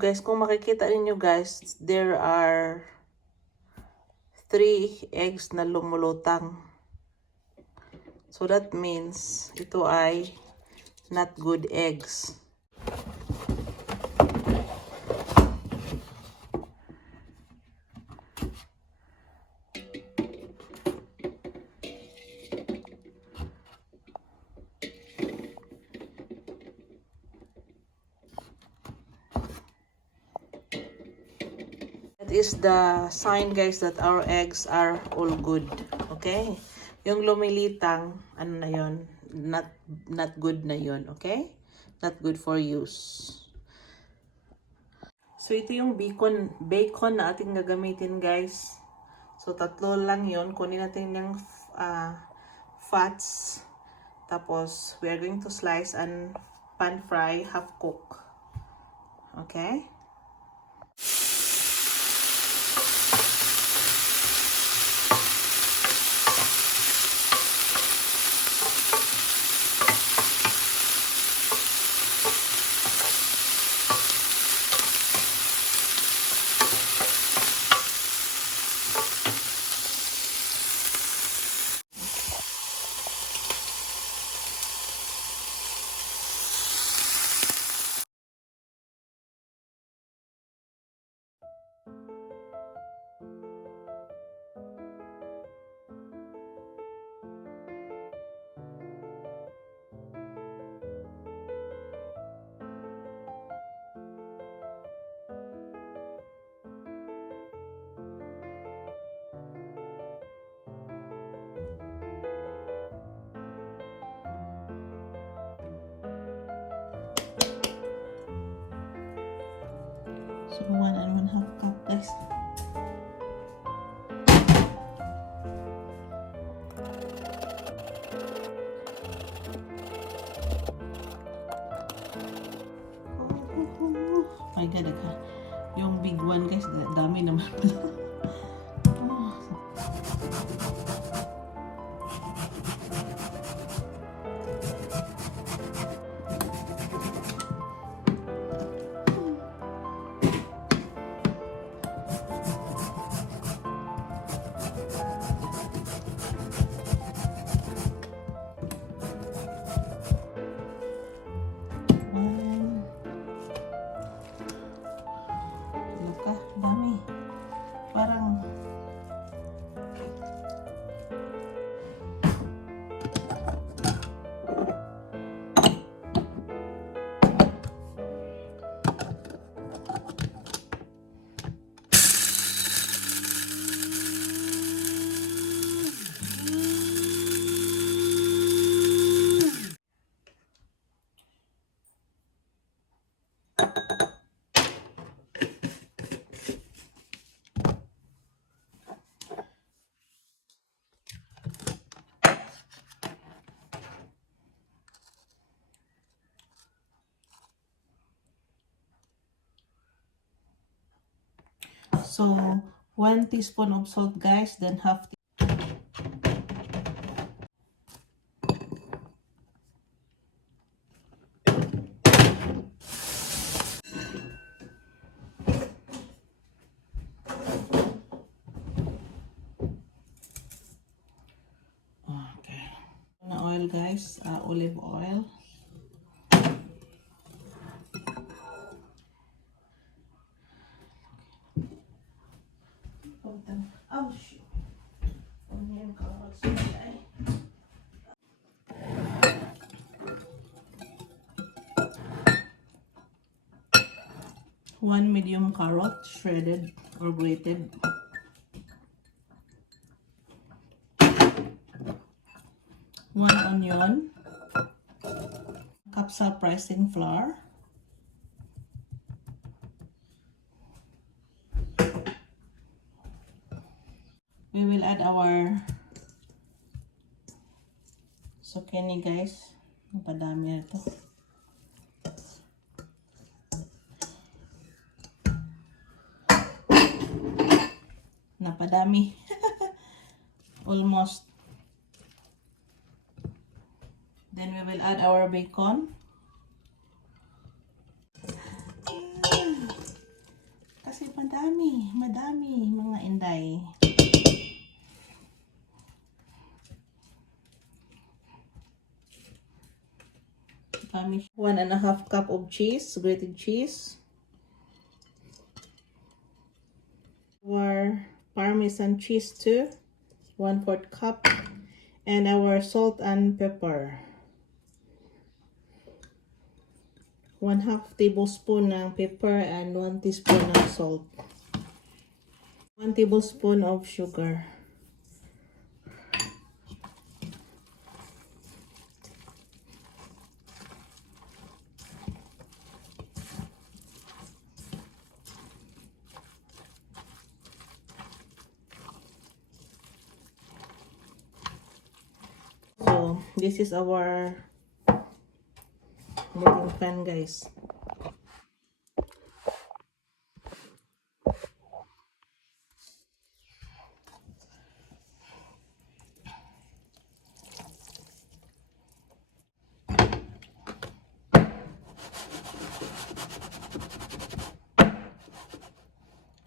guys, kung makikita ninyo guys, there are 3 eggs na lumulutang. So that means ito ay not good eggs. That is the sign guys that our eggs are all good. Okay? Yung lumilitang, ano na yon, not good na yon, okay? Not good for use. So ito yung bacon na ating gagamitin guys. So 3 lang yon. Kunin natin yung fats. Tapos we are going to slice and pan fry half cook. Okay? So 1 1/2 cup guys. My God, yung big one guys, dami naman pala. Dami. Parang so 1 teaspoon of salt guys, then half okay. Na oil guys, olive oil. Oh shoot. Onion carrots. 1 medium carrot, shredded or grated. 1 onion. Kapsa pressing flour. We will add our zucchini guys. Napadami na ito. Napadami. Almost. Then we will add our bacon. madami mga inday. Madami. 1.5 cup of cheese, grated cheese. Our parmesan cheese too, 1/4 cup, and our salt and pepper. 1/2 tablespoon ng pepper and 1 teaspoon ng salt. 1 tablespoon of sugar. So, this is our kneading pan, guys.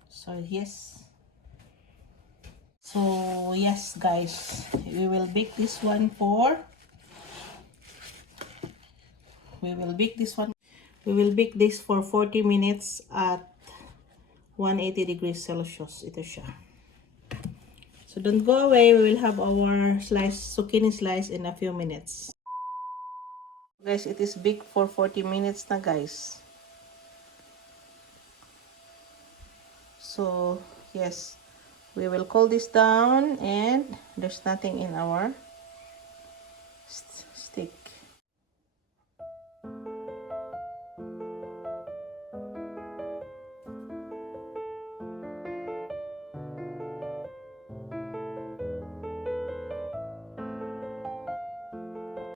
So, yes. So, yes, guys. We will bake this one for... We will bake this for 40 minutes at 180 degrees Celsius. Ito siya. So don't go away. We will have our zucchini slice in a few minutes. Guys, it is baked for 40 minutes na, guys. So, yes. We will cool this down and there's nothing in our